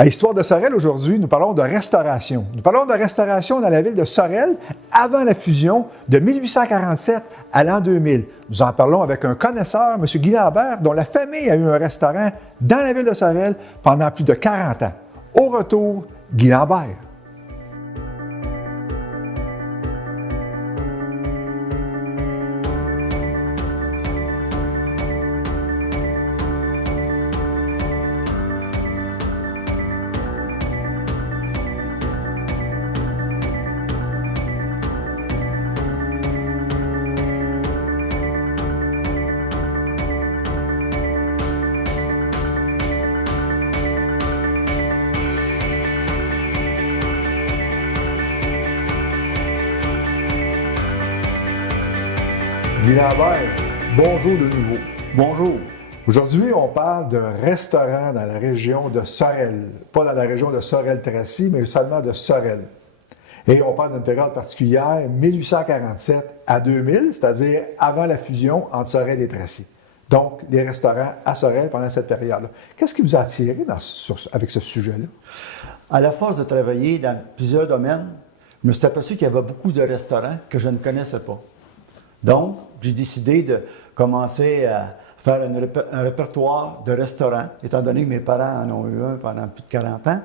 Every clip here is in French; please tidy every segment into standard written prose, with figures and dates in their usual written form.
À Histoire de Sorel, aujourd'hui, nous parlons de restauration. Nous parlons de restauration dans la ville de Sorel avant la fusion de 1847 à l'an 2000. Nous en parlons avec un connaisseur, M. Guy Lambert, dont la famille a eu un restaurant dans la ville de Sorel pendant plus de 40 ans. Au retour, Guy Lambert. Guy Lambert, bonjour de nouveau. Bonjour. Aujourd'hui, on parle de restaurant dans la région de Sorel. Pas dans la région de Sorel-Tracy, mais seulement de Sorel. Et on parle d'une période particulière, 1847 à 2000, c'est-à-dire avant la fusion entre Sorel et Tracy. Donc, les restaurants à Sorel pendant cette période-là. Qu'est-ce qui vous a attiré avec ce sujet-là? À la force de travailler dans plusieurs domaines, je me suis aperçu qu'il y avait beaucoup de restaurants que je ne connaissais pas. Donc, j'ai décidé de commencer à faire un répertoire de restaurants, étant donné que mes parents en ont eu un pendant plus de 40 ans.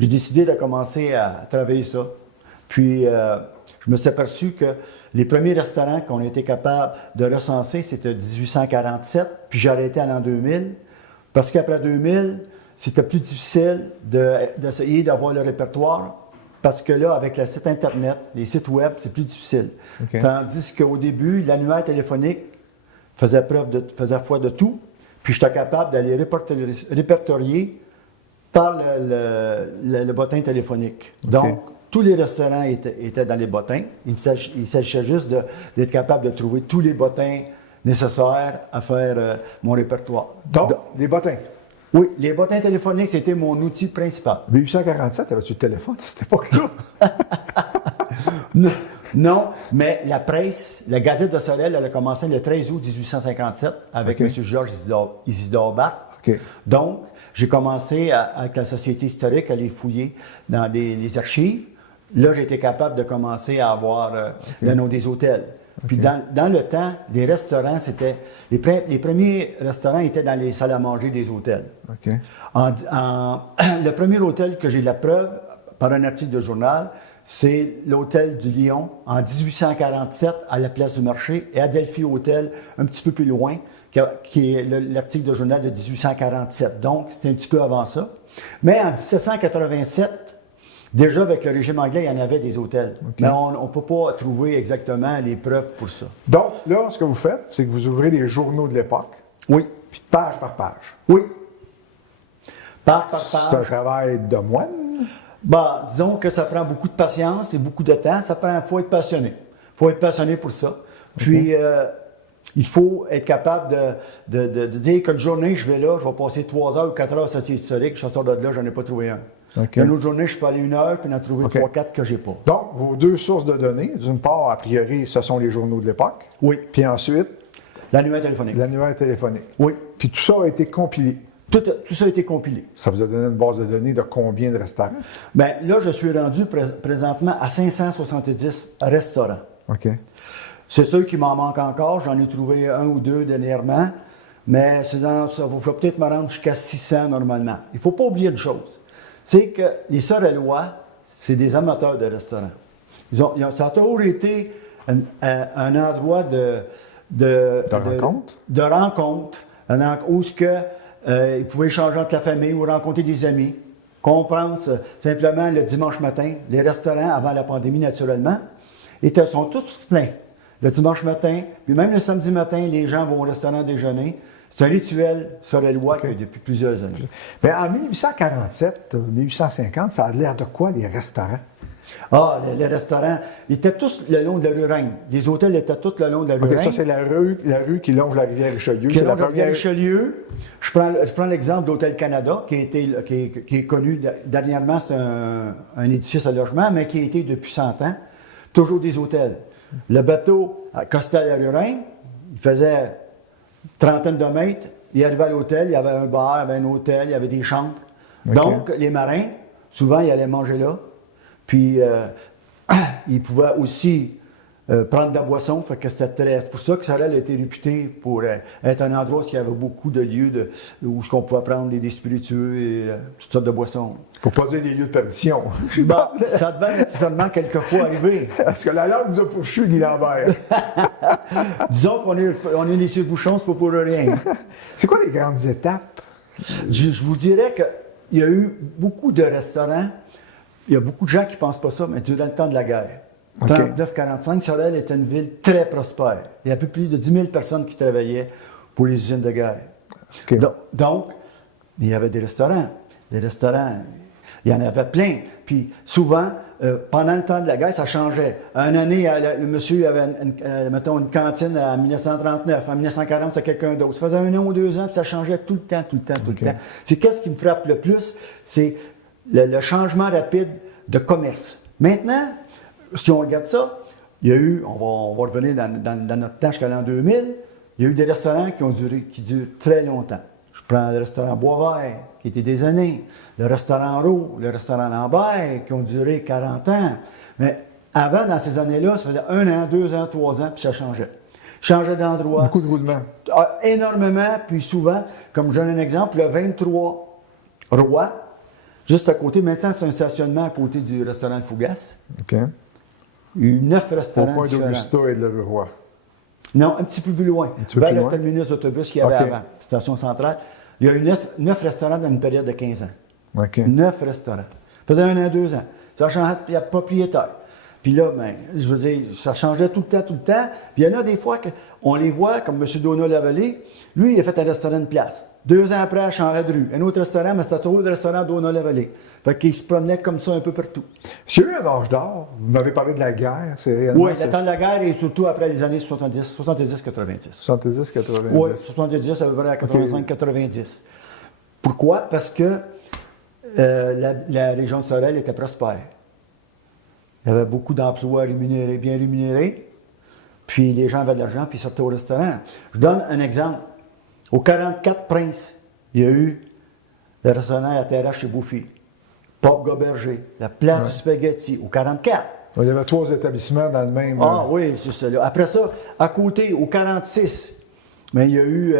J'ai décidé de commencer à travailler ça. Puis, je me suis aperçu que les premiers restaurants qu'on a été capable de recenser, c'était 1847, puis j'ai arrêté à l'an 2000, parce qu'après 2000, c'était plus difficile d'essayer d'avoir le répertoire, parce que là, avec le site Internet, les sites web, c'est plus difficile. Okay. Tandis qu'au début, l'annuaire téléphonique faisait foi de tout, puis j'étais capable d'aller répertorier par le bottin téléphonique. Okay. Donc, tous les restaurants étaient dans les bottins. Il s'agissait juste d'être capable de trouver tous les bottins nécessaires à faire mon répertoire. Donc, les bottins. Oui, les bottins téléphoniques, c'était mon outil principal. 1847, avais-tu le téléphone à cette époque-là? Non, mais la presse, la Gazette de Sorel, elle a commencé le 13 août 1857 avec M. Georges Isidore Bach. Okay. Donc, j'ai commencé avec la Société historique à les fouiller dans les archives. Là, j'ai été capable de commencer à avoir le nom des hôtels. Puis dans le temps, les restaurants, c'était les premiers restaurants étaient dans les salles à manger des hôtels. Okay. Le premier hôtel que j'ai la preuve par un article de journal, c'est l'hôtel du Lion en 1847 à la place du marché et Adelphi Hôtel un petit peu plus loin, qui est l'article de journal de 1847. Donc, c'était un petit peu avant ça. Mais en 1787, déjà, avec le régime anglais, il y en avait des hôtels. Okay. Mais on ne peut pas trouver exactement les preuves pour ça. Donc, là, ce que vous faites, c'est que vous ouvrez les journaux de l'époque. Oui. Puis page par page. Oui. Page par page. C'est un travail de moine? Ben, disons que ça prend beaucoup de patience et beaucoup de temps. Il faut être passionné. Il faut être passionné pour ça. Puis, il faut être capable de dire qu'une journée, je vais là, je vais passer 3 heures ou 4 heures à Société historique, je sors de là, je n'en ai pas trouvé un. Okay. Une autre journée, je peux aller 1 heure puis en trouver 3-4 que je n'ai pas. Donc, vos deux sources de données, d'une part, a priori, ce sont les journaux de l'époque. Oui. Puis ensuite, l'annuaire téléphonique. L'annuaire téléphonique. Oui. Puis tout ça a été compilé. Tout ça a été compilé. Ça vous a donné une base de données de combien de restaurants? Bien, là, je suis rendu présentement à 570 restaurants. OK. C'est sûr qu'il m'en manque encore. J'en ai trouvé 1 ou 2 dernièrement. Mais ça va peut-être me rendre jusqu'à 600 normalement. Il ne faut pas oublier une chose. C'est que les Sorelois, c'est des amateurs de restaurants. Ça a toujours été un endroit de rencontre, où ils pouvaient échanger entre la famille ou rencontrer des amis. Qu'on pense simplement le dimanche matin, les restaurants, avant la pandémie naturellement, sont tous pleins. Le dimanche matin, puis même le samedi matin, les gens vont au restaurant déjeuner. C'est un rituel sorelois qu'il y a depuis plusieurs années. Mais en 1847, 1850, ça a l'air de quoi, les restaurants? Ah, les restaurants, ils étaient tous le long de la rue Reine. Les hôtels étaient tous le long de la rue Reine. Ça, c'est la rue qui longe la rivière Richelieu. Qui longe la rivière Richelieu. Je prends l'exemple de l'Hôtel Canada, qui est connu dernièrement, c'est un édifice à logement, mais qui a été depuis 100 ans. Toujours des hôtels. Le bateau accostait à la rue Reine, il faisait trentaine de mètres, il arrivait à l'hôtel, il y avait un bar, il y avait un hôtel, il y avait des chambres. OK. Donc, les marins, souvent, ils allaient manger là. Puis, ils pouvaient aussi prendre de la boisson. Fait que c'est pour ça que Sorel a été réputé pour être un endroit où il y avait beaucoup de lieux où on pouvait prendre des spiritueux et toutes sortes de boissons. Pour pas dire des lieux de perdition. Bon, ça devait seulement quelquefois arriver. Parce que la langue nous a fourchu, Guy Lambert. Disons qu'on est les bouchons, c'est pas pour rien. C'est quoi les grandes étapes? Je vous dirais qu'il y a eu beaucoup de restaurants. Il y a beaucoup de gens qui ne pensent pas ça, mais durant le temps de la guerre. OK. 39-45, Sorel était une ville très prospère. Il y avait plus de 10 000 personnes qui travaillaient pour les usines de guerre. OK. Donc, il y avait des restaurants. Les restaurants, il y en avait plein. Puis souvent, pendant le temps de la guerre, ça changeait. Une année, le monsieur avait, mettons, une cantine en 1939. En 1940, c'était quelqu'un d'autre. Ça faisait 1 an ou 2 ans, puis ça changeait tout le temps. C'est qu'est-ce qui me frappe le plus? C'est le changement rapide de commerce. Maintenant, si on regarde ça, il y a eu, on va revenir dans notre temps jusqu'à l'an 2000, il y a eu des restaurants qui durent très longtemps. Je prends le restaurant Boisvert, qui était des années, le restaurant Roux, le restaurant Lambert, qui ont duré 40 ans. Mais avant, dans ces années-là, ça faisait 1 an, 2 ans, 3 ans, puis ça changeait. Changeait d'endroit. Beaucoup de roulements. Énormément, puis souvent, comme je donne un exemple, le 23 Roi, juste à côté, maintenant c'est un stationnement à côté du restaurant de Fougas. OK. Il y a eu 9 Au restaurants point différents. d'Augusta et de Leroy. Non, un petit peu plus loin. petit peu Vers plus le loin? terminus d'autobus qu'il y avait OK. avant, station centrale. Il y a eu 9 restaurants dans une période de 15 ans. OK. 9 restaurants. Ça faisait 1 an, 2 ans. Ça changeait, il y a propriétaire. Puis là, ben, je veux dire, ça changeait tout le temps. Puis il y en a des fois qu'on les voit, comme M. Donat-Lavallée, lui, il a fait un restaurant de place. 2 ans après, il changeait de rue. Un autre restaurant, mais c'était toujours le restaurant Donat-Lavallée. Fait qu'il se promenait comme ça un peu partout. S'il y a eu un âge d'or, vous m'avez parlé de la guerre, c'est réellement... Oui, le temps de la guerre et surtout après les années 70, 70-90. 70, 90. Oui, 70 à peu près à 85-90. Pourquoi? Parce que la région de Sorel était prospère. Il y avait beaucoup d'emplois rémunérés, bien rémunérés. Puis les gens avaient de l'argent, puis ils sortaient au restaurant. Je donne un exemple. Au 44 Prince, il y a eu le restaurant à Terrasse chez Bouffi, Pop Goberger, la place du spaghetti, au 44. Il y avait 3 établissements dans le même... Ah oui, c'est ça. Après ça, à côté, au 46, mais il y a eu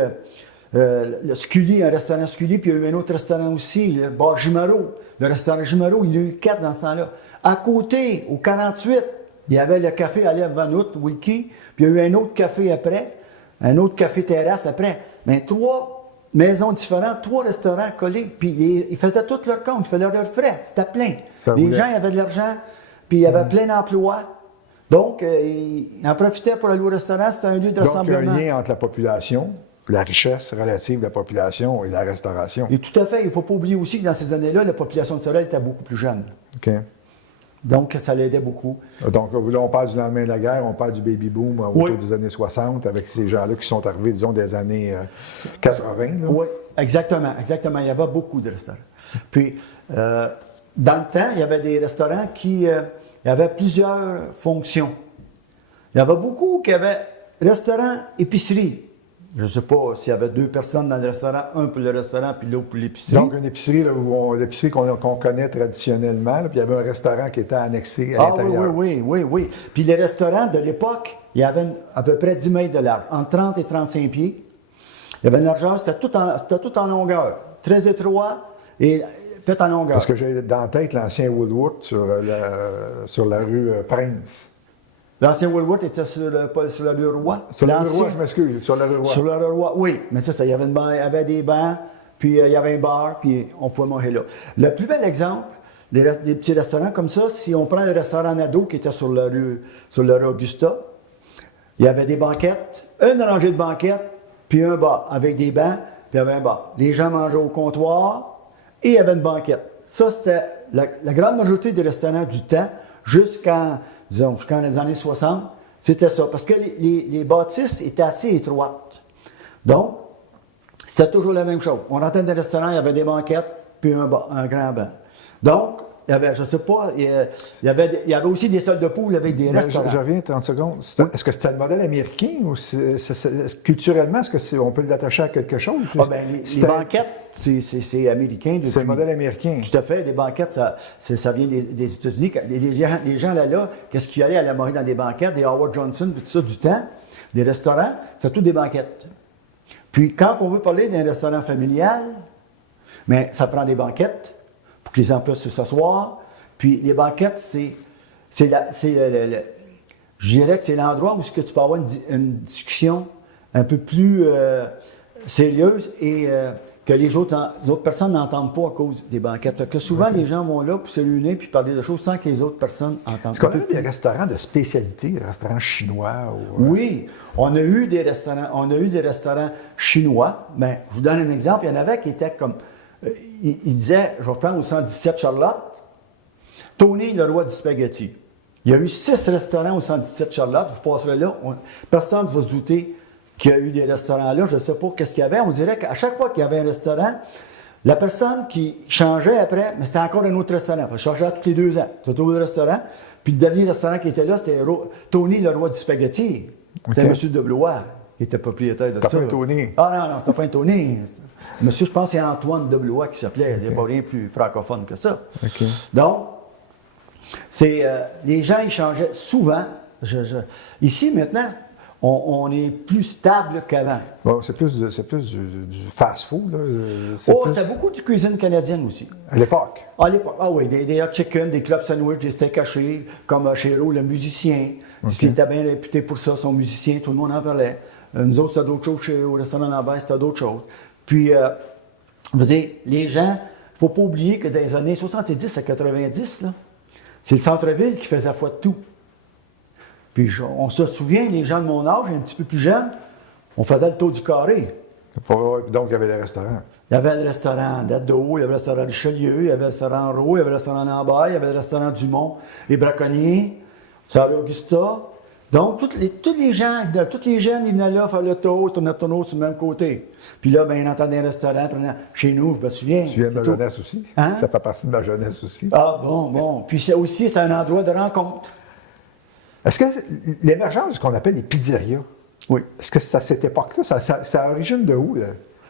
le Scully, un restaurant Scully, puis il y a eu un autre restaurant aussi, le bar Jimaro. Le restaurant Jimaro, il y en a eu 4 dans ce temps-là. À côté, au 48, il y avait le café Aleb Van Hout, Wilkie, puis il y a eu un autre café après, un autre café terrasse après. Mais 3 maisons différentes, 3 restaurants collés, puis ils faisaient tout leur compte, ils faisaient leurs frais, c'était plein. Ça Les voulait. gens, ils avaient de l'argent, puis il y avait plein d'emplois. Donc, ils en profitaient pour aller au restaurant, c'était un lieu de Donc, il y a rassemblement. un lien entre la population, la richesse relative de la population et la restauration. Et tout à fait, il ne faut pas oublier aussi que dans ces années-là, la population de Sorel était beaucoup plus jeune. OK. Donc, ça l'aidait beaucoup. Donc, là, on parle du lendemain de la guerre, on parle du baby-boom autour Oui. des années 60, avec ces gens-là qui sont arrivés, disons, des années 80. Là. Oui, exactement. Il y avait beaucoup de restaurants. Puis, dans le temps, il y avait des restaurants qui avaient plusieurs fonctions. Il y avait beaucoup qui avaient restaurant, épicerie. Je ne sais pas s'il y avait 2 personnes dans le restaurant, un pour le restaurant puis l'autre pour l'épicerie. Donc, une épicerie, là, l'épicerie qu'on connaît traditionnellement, là, puis il y avait un restaurant qui était annexé à l'intérieur. Oui. Puis les restaurants de l'époque, il y avait à peu près 10 mètres de large, entre 30 et 35 pieds. Il y avait une largeur, c'était tout en longueur, très étroit et fait en longueur. Parce que j'ai dans la tête l'ancien Woodward sur la rue Prince. L'ancien Woolworth était sur la rue Roi. Sur la rue L'ancien- Roi, je m'excuse, sur la rue Roi. Sur la rue Roi, oui. Mais c'est ça, il y avait des bancs, puis il y avait un bar, puis on pouvait manger là. Le plus bel exemple, des petits restaurants comme ça, si on prend le restaurant Nadeau qui était sur la rue Augusta, il y avait des banquettes, une rangée de banquettes, puis un bar, avec des bancs, puis il y avait un bar. Les gens mangeaient au comptoir, et il y avait une banquette. Ça, c'était la grande majorité des restaurants du temps, jusqu'en les années 60, c'était ça. Parce que les bâtisses étaient assez étroites. Donc, c'était toujours la même chose. On rentrait dans un restaurant, il y avait des banquettes, puis un grand banc. Donc, je ne sais pas, il y avait aussi des salles de pool avec des restaurants. Je reviens 30 secondes. Est-ce que c'était le modèle américain ou culturellement, on peut l'attacher à quelque chose? Ah, ben, les banquettes, c'est américain. C'est le modèle américain. Tout à fait. Les banquettes, ça vient des États-Unis. Les gens là, qu'est-ce qu'il y allait à la mairie dans des banquettes, des Howard Johnson, tout ça, du temps, des restaurants, c'est tout des banquettes. Puis quand on veut parler d'un restaurant familial, mais ça prend des banquettes pour que les gens puissent s'asseoir. Puis les banquettes, je dirais que c'est l'endroit où tu peux avoir une discussion un peu plus sérieuse et que les autres personnes n'entendent pas à cause des banquettes. Fait que souvent, les gens vont là pour se réunir puis parler de choses sans que les autres personnes entendent. Est-ce qu'on a des restaurants de spécialité, des restaurants chinois? Oui, on a eu des restaurants chinois. Mais je vous donne un exemple. Il y en avait qui étaient comme... il disait, je vais prendre au 117 Charlotte, Tony, le roi du spaghetti. Il y a eu 6 restaurants au 117 Charlotte. Vous passerez là. Personne ne va se douter qu'il y a eu des restaurants là. Je ne sais pas qu'est-ce qu'il y avait. On dirait qu'à chaque fois qu'il y avait un restaurant, la personne qui changeait après, mais c'était encore un autre restaurant. Il changeait tous les 2 ans. C'était un autre restaurant. Puis le dernier restaurant qui était là, c'était Tony, le roi du spaghetti. C'était M. de Blois qui était propriétaire de ça. T'as pas un Tony? Ah non, c'était pas un Tony. Monsieur, je pense que c'est Antoine de Blois qui s'appelait. Il n'y a pas rien plus francophone que ça. Okay. Donc, les gens, ils changeaient souvent. Ici, maintenant, on est plus stable qu'avant. Bon, c'est plus du fast-food. C'était beaucoup de cuisine canadienne aussi. À l'époque? À l'époque, oui, des hot chicken, des club sandwich, des steaks hachés, comme Chéreau, le musicien. Qui était bien réputé pour ça, son musicien, tout le monde en parlait. Nous autres, c'était d'autres choses au restaurant Lambert, c'était d'autres choses. Puis, je veux dire, les gens, il ne faut pas oublier que dans les années 70 à 90, là, c'est le centre-ville qui faisait foi de tout. Puis on se souvient, les gens de mon âge, un petit peu plus jeunes, on faisait le tour du carré. Donc, il y avait des restaurants. Il y avait le restaurant d'Ado, il y avait le restaurant Richelieu, il y avait le restaurant Roux, il y avait le restaurant Lambert, il y avait le restaurant Dumont, les Braconniers, Sarah Augusta. Donc, tous les jeunes, ils venaient là faire le tour, tourner le tournoi sur le même côté. Puis là, ben, ils entendaient un restaurant, chez nous, je me souviens. Tu viens de ma jeunesse aussi? Hein? Ça fait partie de ma jeunesse aussi. Ah, bon. Puis c'est un endroit de rencontre. Est-ce que l'émergence de ce qu'on appelle les pizzerias, Oui. est-ce que c'est à cette époque-là, ça origine de où? Là?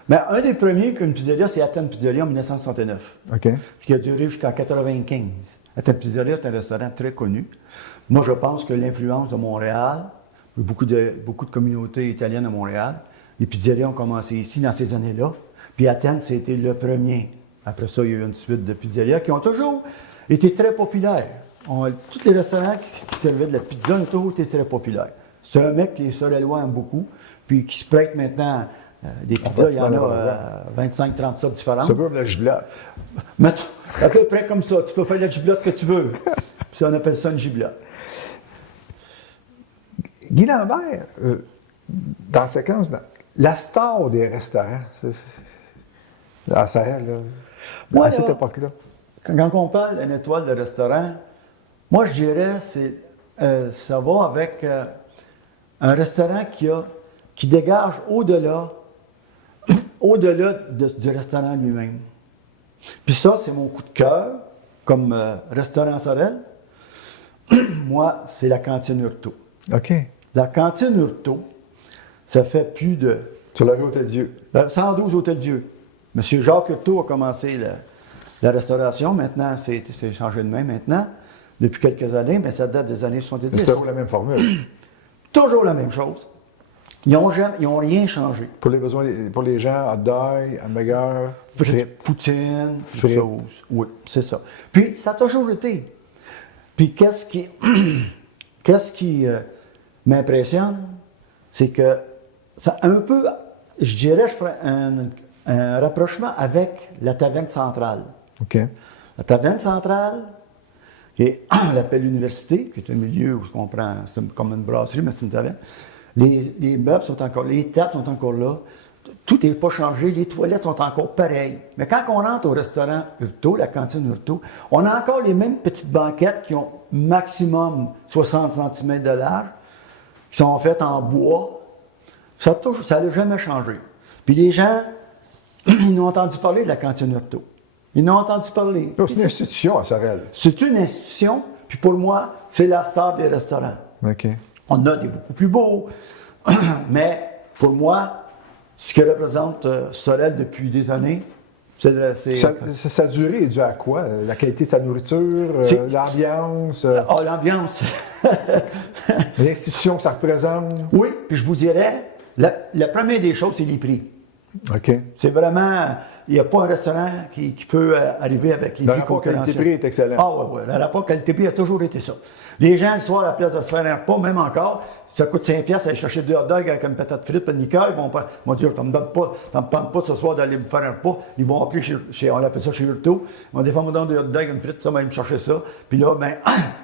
Mais un des premiers qu'une pizzeria, c'est Athènes Pizzeria en 1969. OK. Qui a duré jusqu'en 1995. Athènes Pizzeria est un restaurant très connu. Moi, je pense que l'influence de Montréal, beaucoup de communautés italiennes à Montréal, les pizzerias ont commencé ici dans ces années-là. Puis Athènes, c'était le premier. Après ça, il y a eu une suite de pizzerias qui ont toujours été très populaires. Tous les restaurants qui servaient de la pizza ont toujours été très populaires. C'est un mec que les Sorellois aiment beaucoup, puis qui se prête maintenant des pizzas. Il y en a 25-30 sortes différentes. C'est comme la giblotte. Mais à peu près comme ça. Tu peux faire la giblotte que tu veux. Puis on appelle ça une giblotte. Guy Lambert, dans la séquence, la star des restaurants, à Sorel, à cette époque-là. Quand on parle d'une étoile de restaurant, moi, je dirais ça va avec un restaurant qui dégage au-delà du restaurant lui-même. Puis ça, c'est mon coup de cœur comme restaurant Sorel. Moi, c'est la cantine Hurtaud. OK. La cantine Hurtaud, ça fait plus de... Sur la rue Hôtel-Dieu. 112 Hôtel-Dieu. M. Jacques Hurtaud a commencé la restauration. Maintenant, c'est changé de main maintenant, depuis quelques années, mais ça date des années 70. C'est toujours la même formule. Toujours la même chose. Ils n'ont rien changé. Pour les besoins, pour les gens, hot dog, hamburger, frites. Poutine, frites. sauce. Oui, c'est ça. Puis, ça a toujours été. Puis, qu'est-ce qui m'impressionne, c'est que ça un peu, je dirais, je ferais un rapprochement avec la taverne centrale. OK. La taverne centrale, on l'appelle l'université, qui est un milieu où on prend, c'est comme une brasserie, mais c'est une taverne. Les meubles sont encore là, les tables sont encore là. Tout n'est pas changé, les toilettes sont encore pareilles. Mais quand on rentre au restaurant Hurtaud, la cantine Hurtaud, on a encore les mêmes petites banquettes qui ont maximum 60 cm de large, qui sont faites en bois. Ça n'a jamais changé. Puis les gens, ils ont entendu parler de la cantine Hurtaud. Ils n'ont entendu parler. C'est une institution à Sorel. C'est une institution, puis pour moi, c'est la star des restaurants. OK. On a des beaucoup plus beaux, mais pour moi, ce que représente Sorel depuis des années, c'est... Sa durée est due à quoi? La qualité de sa nourriture, l'ambiance? L'ambiance. L'institution que ça représente? Oui, puis je vous dirais, la première des choses, c'est les prix. OK. C'est vraiment... Il n'y a pas un restaurant qui peut arriver avec les prix rapport concurrentiels. qualité-prix est excellent. Ah oui, oui. Le rapport qualité-prix a toujours été ça. Les gens, le soir, à la place de se faire un repas, même encore, ça coûte 5 piastres, aller chercher 2 hot dogs avec une patate frite et une liqueur, ils vont dire, tu ne me demandes pas ce soir d'aller me faire un repas. Ils vont appeler on appelle ça chez Hurto. Ils vont dire, fais-moi donc 2 hot dogs, une frite, ça va aller me chercher ça. Puis là, ben,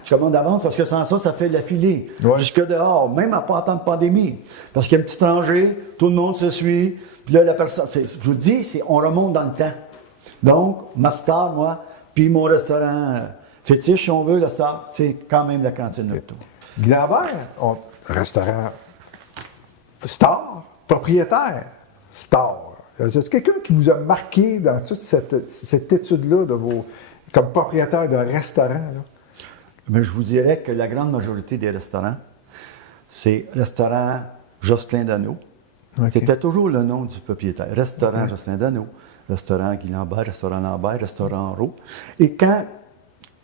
tu commandes d'avance parce que sans ça, ça fait de la filée. Ouais. Jusque dehors, même à pas temps de pandémie. Parce qu'il y a un petit rangée, tout le monde se suit. Puis là, la personne, je vous le dis, on remonte dans le temps. Donc, ma star, moi, puis mon restaurant fétiche, si on veut, la star, c'est quand même la cantine Hurto. Glabert, restaurant star, propriétaire star. Est-ce quelqu'un qui vous a marqué dans toute cette étude-là comme propriétaire de restaurant? Là? Mais je vous dirais que la grande majorité des restaurants, c'est restaurant Jocelyn Dano. Okay. C'était toujours le nom du propriétaire. Restaurant Jocelyn Dano, restaurant Guy Lambert, restaurant Roux. Et quand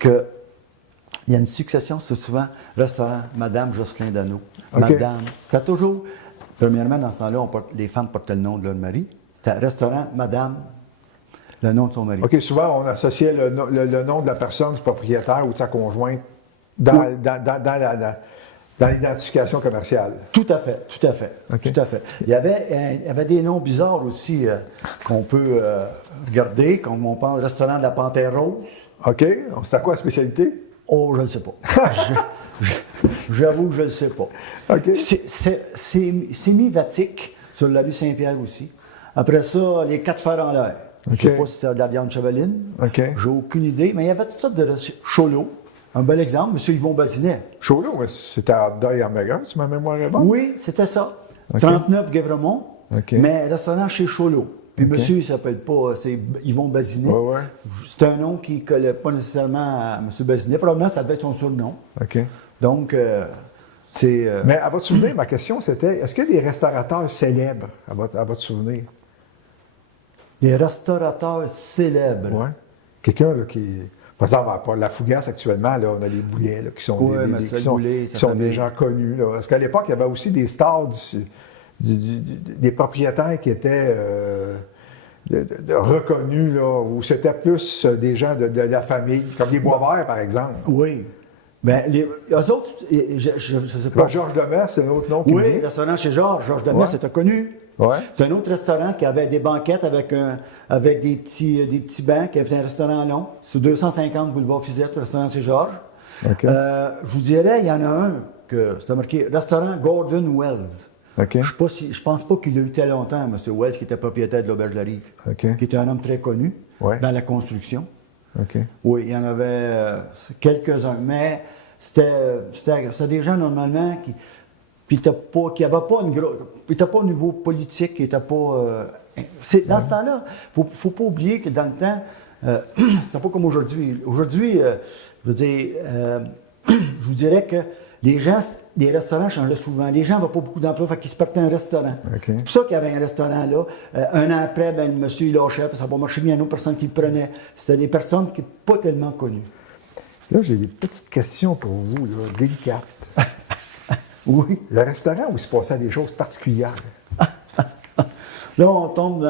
il y a une succession, c'est souvent restaurant Madame Jocelyn Dano. Okay. Madame. C'était toujours, premièrement, dans ce temps-là, les femmes portaient le nom de leur mari. C'était restaurant Madame, le nom de son mari. OK, souvent, on associait le nom de la personne, du propriétaire ou de sa conjointe dans l'identification commerciale. Tout à fait, tout à fait, Okay. tout à fait. Il y avait des noms bizarres aussi qu'on peut regarder, comme on pense restaurant de la Panthère Rose. OK, c'est quoi la spécialité? Oh, je ne le sais pas. J'avoue que je ne le sais pas. OK. C'est mi-vatique sur la rue Saint-Pierre aussi. Après ça, les 4 fers en l'air. Je ne sais OK. pas si c'est de la viande chevaline. OK. J'ai aucune idée. Mais il y avait toutes sortes de Cholo. Un bel exemple, M. Yvon Bazinet. Cholo, c'était à hot dog hamburger, si ma mémoire est bonne? Oui, c'était ça. OK. 39 Guévremont, OK. mais restaurant chez Cholo. Puis OK. monsieur, il ne s'appelle pas, c'est Yvon Bazinet. Ouais, ouais. C'est un nom qui ne collait pas nécessairement à M. Bazinet. Probablement, ça devait être son surnom. OK. Donc, c'est... Mais à votre souvenir, ma question, c'était, est-ce qu'il y a des restaurateurs célèbres à votre souvenir? Des restaurateurs célèbres. Oui. Quelqu'un là, qui... Par exemple, à La Fougasse, actuellement, là, on a les Boulets, là, qui sont, des gens connus. Là. Parce qu'à l'époque, il y avait aussi des stars, des propriétaires qui étaient reconnus, là, où c'était plus des gens de la famille, comme les Boisvert, par exemple. Oui. Bien, eux autres, je ne sais pas. Là, Georges Demers, c'est un autre nom qui me Oui, vient. le restaurant chez Georges. Georges Demers, Ouais. c'était connu. Ouais. C'est un autre restaurant qui avait des banquettes avec des petits bancs, qui avait un restaurant long, sur 250 boulevard Fizette, le restaurant chez Georges. OK. Je vous dirais, il y en a un que c'était marqué restaurant Gordon Wells. OK. Je pense pas qu'il a eu très longtemps, M. Wells, qui était propriétaire de l'Auberge de la Rive, OK. qui était un homme très connu Ouais. dans la construction. OK. Oui, il y en avait quelques-uns, mais c'était des gens normalement qui n'avaient pas une grosse. Ils n'étaient pas au niveau politique, ils n'étaient pas. Dans ce temps-là, il ne faut pas oublier que dans le temps, c'était pas comme aujourd'hui. Aujourd'hui, je veux dire, je vous dirais que les restaurants changeaient souvent. Les gens n'avaient pas beaucoup d'emplois, fait qu'ils se partaient un restaurant. OK. C'est pour ça qu'il y avait un restaurant là. Un an après, ben, le monsieur il lâchait, puis ça n'a pas marché bien. Il y a une autre personne qui le prenait. C'était des personnes qui n'étaient pas tellement connues. Là, j'ai des petites questions pour vous, là, délicates. Oui. Le restaurant où il se passait des choses particulières. Là, on tombe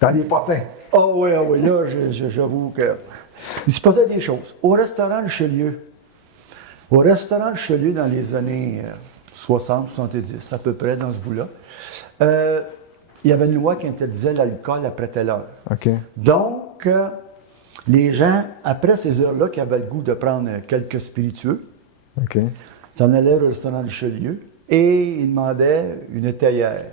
dans les potins. Ah oui, là, j'avoue que. Il se passait des choses. Au restaurant Richelieu, dans les années 60, 70, à peu près, dans ce bout-là, il y avait une loi qui interdisait l'alcool après telle heure. OK. Donc, les gens, après ces heures-là, qui avaient le goût de prendre quelques spiritueux, OK. s'en allaient au restaurant Richelieu et ils demandaient une théière.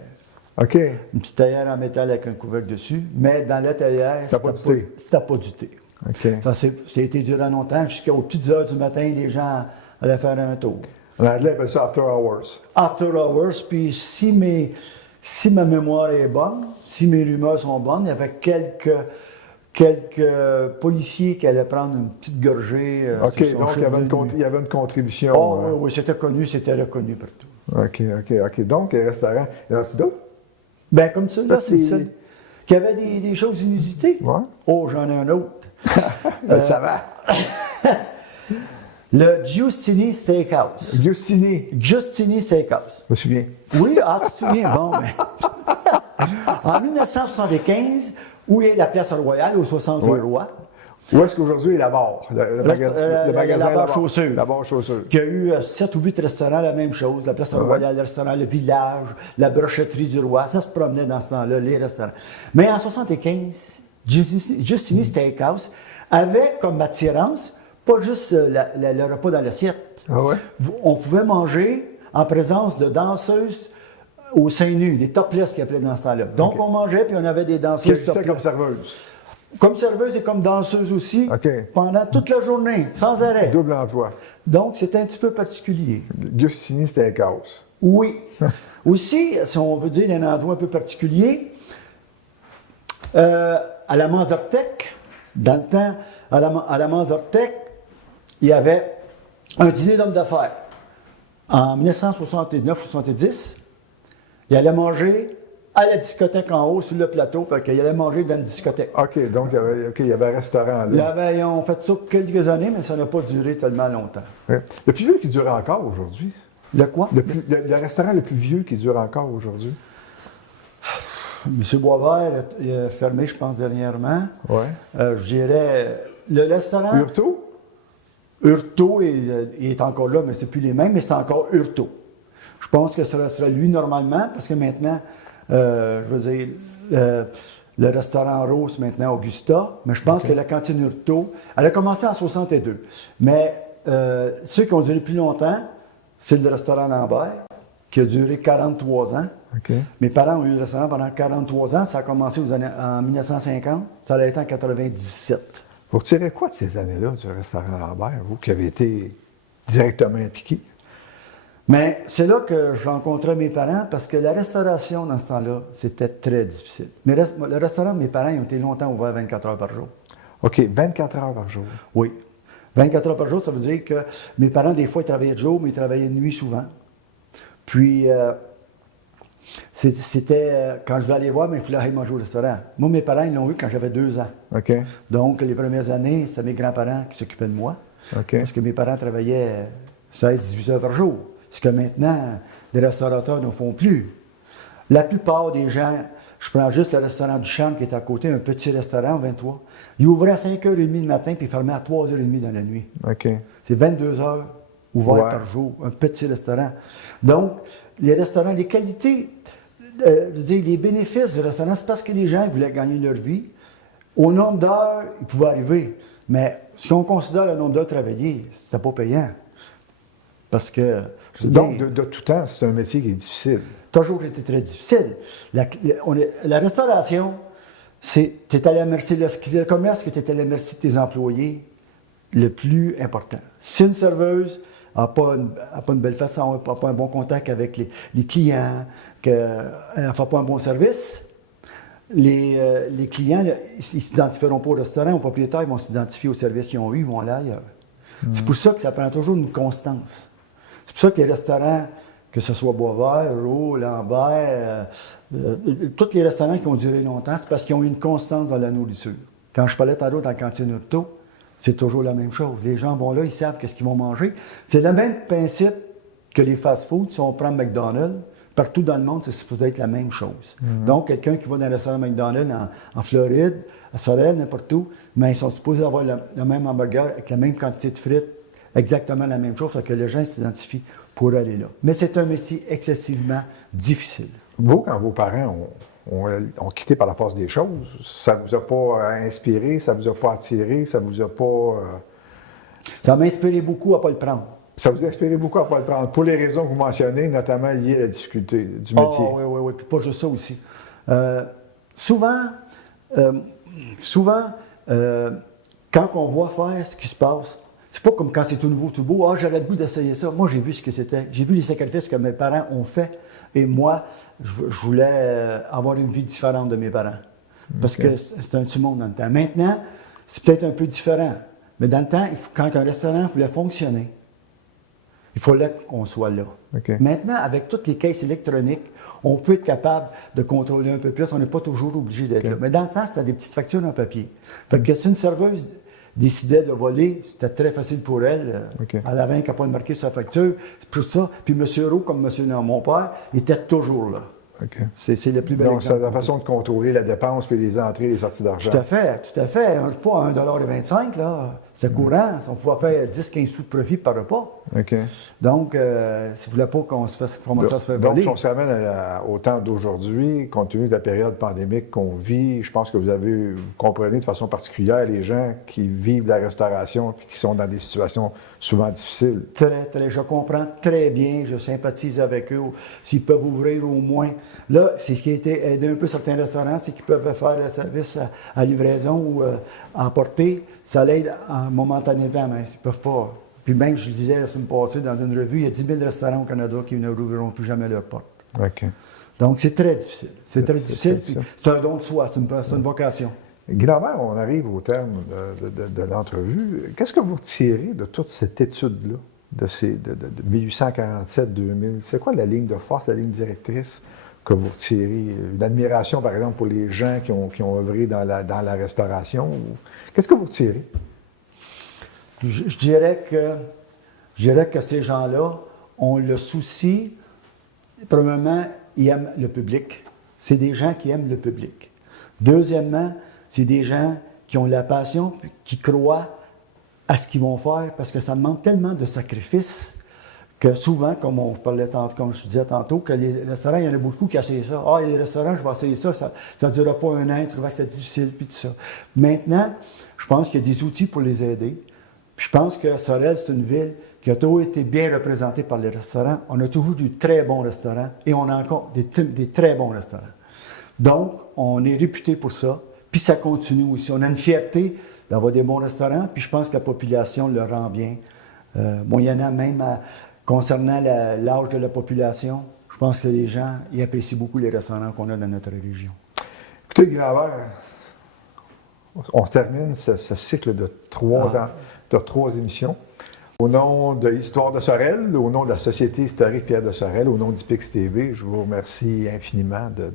OK. Une petite théière en métal avec un couvercle dessus, mais dans la théière, C'était pas du thé. C'était pas du thé. OK. Ça a été durant longtemps, jusqu'aux petites heures du matin, les gens allaient faire un tour. En anglais, on appelle ça after hours. After hours, puis si ma mémoire est bonne, si mes rumeurs sont bonnes, il y avait quelques quelques policiers qui allaient prendre une petite gorgée. OK, sur son donc chef de nuit. il y avait une contribution. Oh, oui, oui, c'était connu, c'était reconnu partout. OK. Donc, les restaurants. Y en a-tu d'autres? Ben comme ça, là, Là, c'est c'est- ça. Qu'il y avait des choses inusitées. Ouais. Oh, j'en ai un autre. Ça va. Le Giustini Steakhouse. Giustini, Giustini Steakhouse. je me souviens. Oui, tu te souviens, bon, ben. En 1975, où est la place Royale, au 60 rue Roy, Où est-ce qu'aujourd'hui est la barre? Le magasin la barre chaussure. La barre chaussure. qu'il y a eu 7 ou 8 restaurants, la même chose. La place Royale, le restaurant Le Village, la brochetterie du Roi. Ça se promenait dans ce temps-là, les restaurants. Mais en 75, Giustini Steakhouse avait comme attirance pas juste le repas dans l'assiette. Ah ouais? On pouvait manger en présence de danseuses au sein nu, des topless qu'ils appelaient dans ce temps-là. Donc, on mangeait, puis on avait des Qui danseuses agissait topless. comme serveuse. Comme serveuse et comme danseuse aussi, OK. pendant toute la journée, sans arrêt. Double emploi. Donc, c'était un petit peu particulier. Giustini Steakhouse. Oui. Aussi, si on veut dire un endroit un peu particulier, à la Mazartec, dans le temps, à la Mazartec, il y avait un dîner d'hommes d'affaires. En 1969-70, il allait manger à la discothèque en haut, sur le plateau, fait qu'il allait manger dans une discothèque. OK, donc il y avait un restaurant là. Ils ont fait ça quelques années, mais ça n'a pas duré tellement longtemps. Ouais. Le plus vieux qui dure encore aujourd'hui. Le quoi? Le restaurant le plus vieux qui dure encore aujourd'hui. M. Boisvert a fermé, je pense, dernièrement. Ouais. Je dirais, le restaurant Hurto? Hurto il est encore là, mais c'est plus les mêmes, mais c'est encore Hurto. Je pense que ce serait lui normalement, parce que maintenant, je veux dire, le restaurant Rose, maintenant Augusta, mais je pense que la cantine Hurto, elle a commencé en 62. Mais ceux qui ont duré plus longtemps, c'est le restaurant Lambert, qui a duré 43 ans. OK. Mes parents ont eu le restaurant pendant 43 ans. Ça a commencé en 1950. Ça a été en 97. Vous retirez quoi de ces années-là du restaurant Lambert, vous qui avez été directement impliqué? Mais c'est là que je rencontrais mes parents parce que la restauration dans ce temps-là, c'était très difficile. Mais le restaurant de mes parents, ils ont été longtemps ouverts 24 heures par jour. OK, 24 heures par jour. Oui. 24 heures par jour, ça veut dire que mes parents, des fois, ils travaillaient de jour, mais ils travaillaient de nuit souvent. Puis, quand je voulais aller voir, mais il fallait aller manger au restaurant. Moi, mes parents, ils l'ont eu quand j'avais 2 ans. OK. Donc, les premières années, c'était mes grands-parents qui s'occupaient de moi. OK. Parce que mes parents travaillaient 16-18 heures par jour. Ce que maintenant, les restaurateurs ne font plus. La plupart des gens, je prends juste le restaurant du Charme qui est à côté, un petit restaurant, 23. Il ouvrait à 5h30 le matin puis il fermait à 3h30 dans la nuit. OK. C'est 22 heures ouvertes Ouais. par jour, un petit restaurant. Donc, les restaurants, les qualités, je veux dire, les bénéfices du restaurant, c'est parce que les gens voulaient gagner leur vie. Au nombre d'heures, ils pouvaient arriver. Mais si on considère le nombre d'heures travaillées, c'était pas payant. Parce que. Donc, de tout temps, c'est un métier qui est difficile. Toujours été très difficile. La restauration, tu es à la merci, le commerce que tu es à la merci de tes employés, le plus important. Si une serveuse n'a pas une belle façon, n'a pas un bon contact avec les clients, qu'elle ne fait pas un bon service, les clients, ils ne s'identifieront pas au restaurant, aux propriétaires, ils vont s'identifier au service qu'ils ont eu, ils vont aller ailleurs. C'est pour ça que ça prend toujours une constance. C'est pour ça que les restaurants, que ce soit Boisvert, Roux, Lambert, tous les restaurants qui ont duré longtemps, c'est parce qu'ils ont eu une constance dans la nourriture. Quand je parlais tantôt dans la cantine Hurto, c'est toujours la même chose. Les gens vont là, ils savent qu'est-ce qu'ils vont manger. C'est le même principe que les fast-foods. Si on prend McDonald's, partout dans le monde, c'est supposé être la même chose. Donc, quelqu'un qui va dans un restaurant McDonald's en Floride, à Sorel, n'importe où, mais ils sont supposés avoir le même hamburger avec la même quantité de frites, exactement la même chose, fait que les gens s'identifient pour aller là. Mais c'est un métier excessivement difficile. Vous, quand vos parents ont quitté par la force des choses, ça vous a pas inspiré, ça vous a pas attiré, ça vous a pas... Ça m'a inspiré beaucoup à ne pas le prendre. Ça vous a inspiré beaucoup à ne pas le prendre, pour les raisons que vous mentionnez, notamment liées à la difficulté du métier. Ah, oui, puis pas juste ça aussi. Souvent, quand on voit faire ce qui se passe, c'est pas comme quand c'est tout nouveau, tout beau. Ah, j'aurais le goût d'essayer ça. Moi, j'ai vu ce que c'était. J'ai vu les sacrifices que mes parents ont faits. Et moi, je voulais avoir une vie différente de mes parents. Parce que c'est un petit monde dans le temps. Maintenant, c'est peut-être un peu différent. Mais dans le temps, quand un restaurant voulait fonctionner, il fallait qu'on soit là. OK. Maintenant, avec toutes les caisses électroniques, on peut être capable de contrôler un peu plus. On n'est pas toujours obligé d'être là. Mais dans le temps, c'était des petites factures en papier. Fait que si une serveuse décidait de voler, c'était très facile pour elle. OK. Elle avait incapable de marquer sa facture. C'est pour ça. Puis M. Roux, comme mon père, était toujours là. OK. C'est le plus bel Donc, c'est exemple. la façon de contrôler la dépense puis les entrées et les sorties d'argent. Tout à fait, tout à fait. Un repas à 1,25 $, là, c'était courant. On pouvait faire 10-15 sous de profit par repas. OK. Donc, si vous ne voulez pas qu'on se fasse, commencer à se faire Donc, voler. si on se ramène au temps d'aujourd'hui, compte tenu de la période pandémique qu'on vit, je pense que vous comprenez de façon particulière les gens qui vivent de la restauration et qui sont dans des situations souvent difficiles. Je comprends très bien, je sympathise avec eux. S'ils peuvent ouvrir au moins. Là, c'est ce qui a été aidé un peu certains restaurants, c'est qu'ils peuvent faire le service à livraison ou à emporter. Ça l'aide momentanément, mais ils ne peuvent pas. Puis même, je le disais la semaine passée dans une revue, il y a 10 000 restaurants au Canada qui ne rouvriront plus jamais leurs portes. OK. Donc, c'est très difficile. C'est très difficile. ça. C'est un don de soi, c'est une vocation. Guy Lambert, on arrive au terme de l'entrevue. Qu'est-ce que vous retirez de toute cette étude-là, de 1847-2000? C'est quoi la ligne de force, la ligne directrice que vous retirez? Une admiration, par exemple, pour les gens qui ont œuvré dans la restauration? Qu'est-ce que vous retirez? Je dirais que ces gens-là ont le souci, premièrement, ils aiment le public. C'est des gens qui aiment le public. Deuxièmement, c'est des gens qui ont la passion, qui croient à ce qu'ils vont faire, parce que ça demande tellement de sacrifices que souvent, comme je disais tantôt, que les restaurants, il y en a beaucoup qui essayent ça. Ah, les restaurants, je vais essayer ça, ça ne durera pas un an, ils trouvaient que c'était difficile, puis tout ça. Maintenant, je pense qu'il y a des outils pour les aider. Puis je pense que Sorel, c'est une ville qui a toujours été bien représentée par les restaurants. On a toujours du très bons restaurants et on a encore des très bons restaurants. Donc, on est réputé pour ça. Puis ça continue aussi. On a une fierté d'avoir des bons restaurants. Puis je pense que la population le rend bien. Moyennant même concernant l'âge de la population, je pense que les gens ils apprécient beaucoup les restaurants qu'on a dans notre région. Écoutez, Guy Lambert, on termine ce cycle de 3 ans, de 3 émissions. Au nom de l'Histoire de Sorel, au nom de la Société historique Pierre de Sorel, au nom d'IPIX TV, je vous remercie infiniment de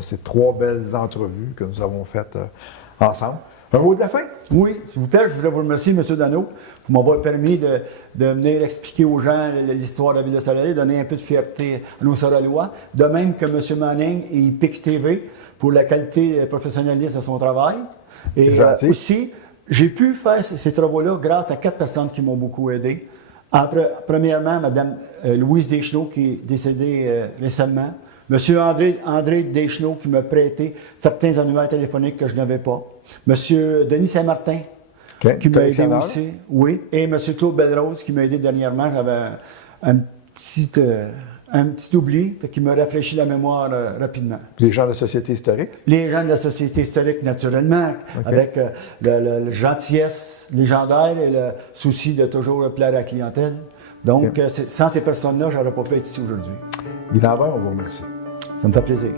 ces 3 belles entrevues que nous avons faites ensemble. Un mot de la fin? Oui, s'il vous plaît, je voudrais vous remercier, M. Dano. Vous m'avez permis de venir expliquer aux gens l'histoire de la ville de Sorel, donner un peu de fierté à nos Sorelois. De même que M. Manning et IPIX TV pour la qualité et professionnalisme de son travail. Et aussi, j'ai pu faire ces travaux-là grâce à 4 personnes qui m'ont beaucoup aidé. Premièrement, Mme Louise Deschenaux, qui est décédée récemment. M. André Deschenaux, qui m'a prêté certains annuaires téléphoniques que je n'avais pas. M. Denis Saint-Martin, qui m'a aidé aussi. Oui. Et M. Claude Belrose, qui m'a aidé dernièrement. J'avais un petit oubli, qui me rafraîchit la mémoire rapidement. Les gens de la Société historique? Les gens de la Société historique, naturellement, avec la gentillesse légendaire et le souci de toujours plaire à la clientèle. Donc, sans ces personnes-là, je n'aurais pas pu être ici aujourd'hui. Guy Lambert, on vous remercie. Ça me fait plaisir.